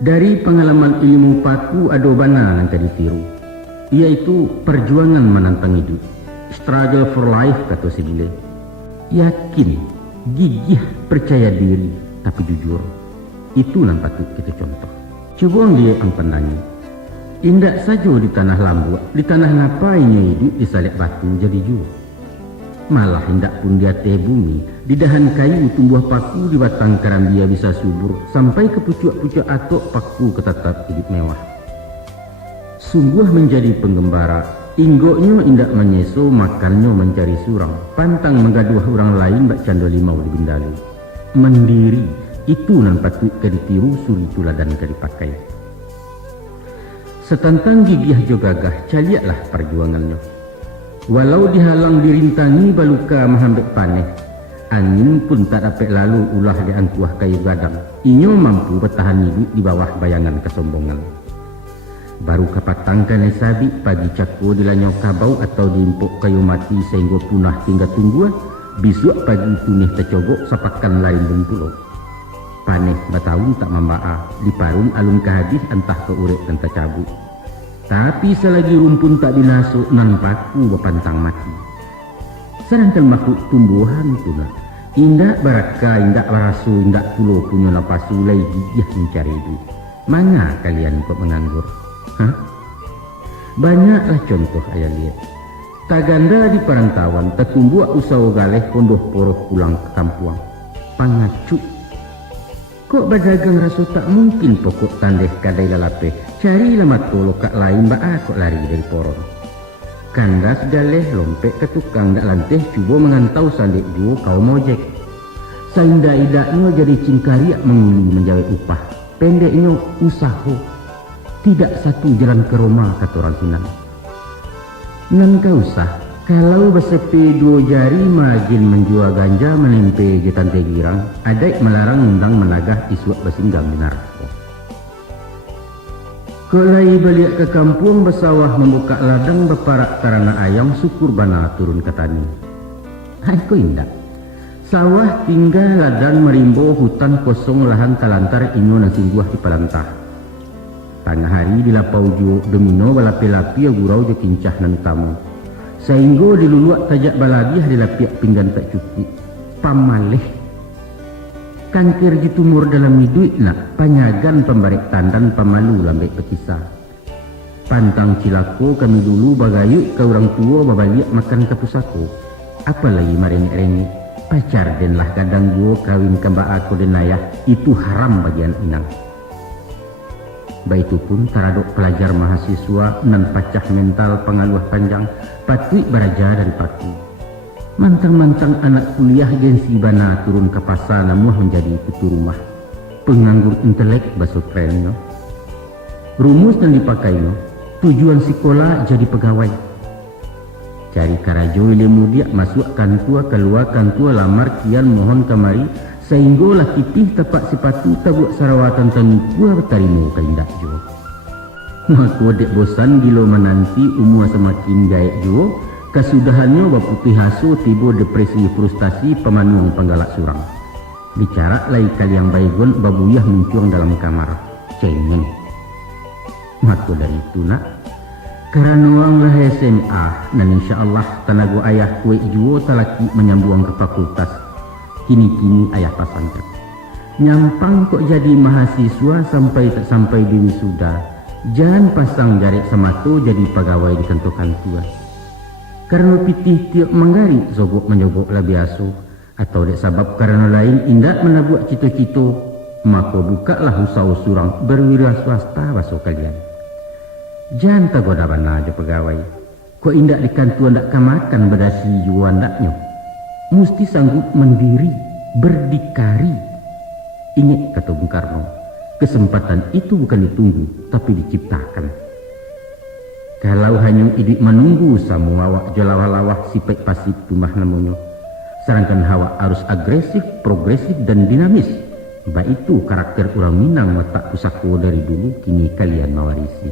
Dari pengalaman ilmu paku adobana yang tadi tiru, yaitu perjuangan menantang hidup, struggle for life kata si bile. Yakin, gigih, percaya diri, tapi jujur. Itu yang patut kita contoh. Coba dia ang pendangi. Indak saja di tanah lambu, di tanah napainya hidup disalib batu jadi jua. Malah hendak pun di atas bumi, di dahan kayu tumbuh paku, di batang karambia bisa subur, sampai ke pucuk-pucuk atok paku ketatap hidup mewah. Sungguh menjadi penggembara, inggoknya indak menyeso, makannya mencari surang, pantang menggaduh orang lain bak cando limau di bindalu. Mendiri, itu nan patut ke ditiru, suri tuladan ke dipakai. Setantang gigih jo gagah, caliaklah perjuangannya. Walau dihalang dirintangi baluka mahambek paneh, angin pun tak dapat lalu ulah di angkuah kayu gadang. Inyo mampu bertahan hidup di bawah bayangan kesombongan. Baru kapatangkan sabi pagi cako dilanyau kabau atau diimpuk kayu mati sehingga punah hingga tungguah. Besok pagi tunih tercogok sapakan lain bengpulau. Paneh batau tak membaa, di parun alun kahadis entah ke urek dan tercabut. Tapi selagi rumpun tak binasuk, nan paku berpantang mati. Sedangkan makhluk tumbuhan itu nak, indak baraka, indak barasu, indak pulau punya napasu, lay gigih mencari hidup. Mana kalian kok menganggur? Hah? Banyaklah contoh ayah lihat. Taganda di perantauan, tertumbuh usaha galeh kondoh poroh pulang ke kampuang. Pangacut. Kok berdagang rasu tak mungkin pokok tandeh kadai lalape. Carilah matolo kak lain baa kok lari dari poron. Kandas galeh lompek ke tukang dak lanteh cuba mengantau sandek juo kau mojek. Sainda-idaknya jadi cingkariak menguli menjawab upah. Pendeknya usaho. Tidak satu jalan ke Roma kata orang Sinan. Nan kau usah. Kalau bersepi dua jari magin menjual ganja menempe je tante girang, adek melarang undang menagah isuak bersinggam di narko. Kolai balik ke kampung bersawah membuka ladang berparak karana ayam syukur bana turun ke tani. Hai ko indah. Sawah tinggal ladang merimbo hutan kosong lahan talantar inyo na singguah di palantah. Tengah hari dilapau jo domino balapi-lapi gurau jo kincah nan tamu. Sehingga diluluak tajak balabiah di lapiak pinggan tak cukup. Pamaleh. Kangkir jitumur dalam hidup nak. Panyagan pembarik tandan pamalu lambek petisah. Pantang cilako kami dulu bagayuk ke orang tua babaliak makan ke pusako. Apalagi marengek-rengek. Pacar denlah kadang gua kawin kembak aku den ayah. Itu haram bagian inang. Baik itu pun taradok pelajar mahasiswa nan pacah mental pengaluh panjang patut beraja dari paku. Mantang-mantang anak kuliah gensi bana turun ke pasar namuh menjadi putu rumah. Penganggur intelek bahasa kerennya. Rumus yang dipakainya, tujuan sekolah jadi pegawai. Cari karajo ilmu dia masuk kantua keluar kantua lamar kian mohon kamari. Sehingga lah kitih tepat sepatu tabuk sarawatan tanipua bertarimu kaindak jo. Maka dek bosan gilo menanti umur semakin gaek jo. Kesudahannya baputih hasu tiba depresi frustasi pemanung penggalak surang. Bicara lai kali yang baygon babuyah mencuang dalam kamar. Cengeng. Maka dari itu nak. Karena uang lah SMA dan insyaAllah tenaga ayah kue juo talaki menyambung ke fakultas. Kini-kini ayah pasangkan. Nyampang kok jadi mahasiswa sampai tak sampai di wisuda. Jangan pasang jarik sematu jadi pegawai di kantor tua. Karena pitih tiap menggari sogok menyogok lah biasa. Atau dek sabab karena lain indak menabuak cito-cito. Maka bukalah usaha surang berwira swasta baso kalian. Jangan tak goda bana aja pegawai. Kok indak di kantor ndak kamakan berdasi juan ndaknya. Mesti sanggup mendiri, berdikari. Ingat kata Bung Karno, kesempatan itu bukan ditunggu, tapi diciptakan. Kalau hanya hidup menunggu sama awak jolawah-lawah sipek pasif tumah namanya. Sedangkan hawa harus agresif, progresif dan dinamis. Baik itu karakter orang Minang watak pusako dari dulu kini kalian mewarisi.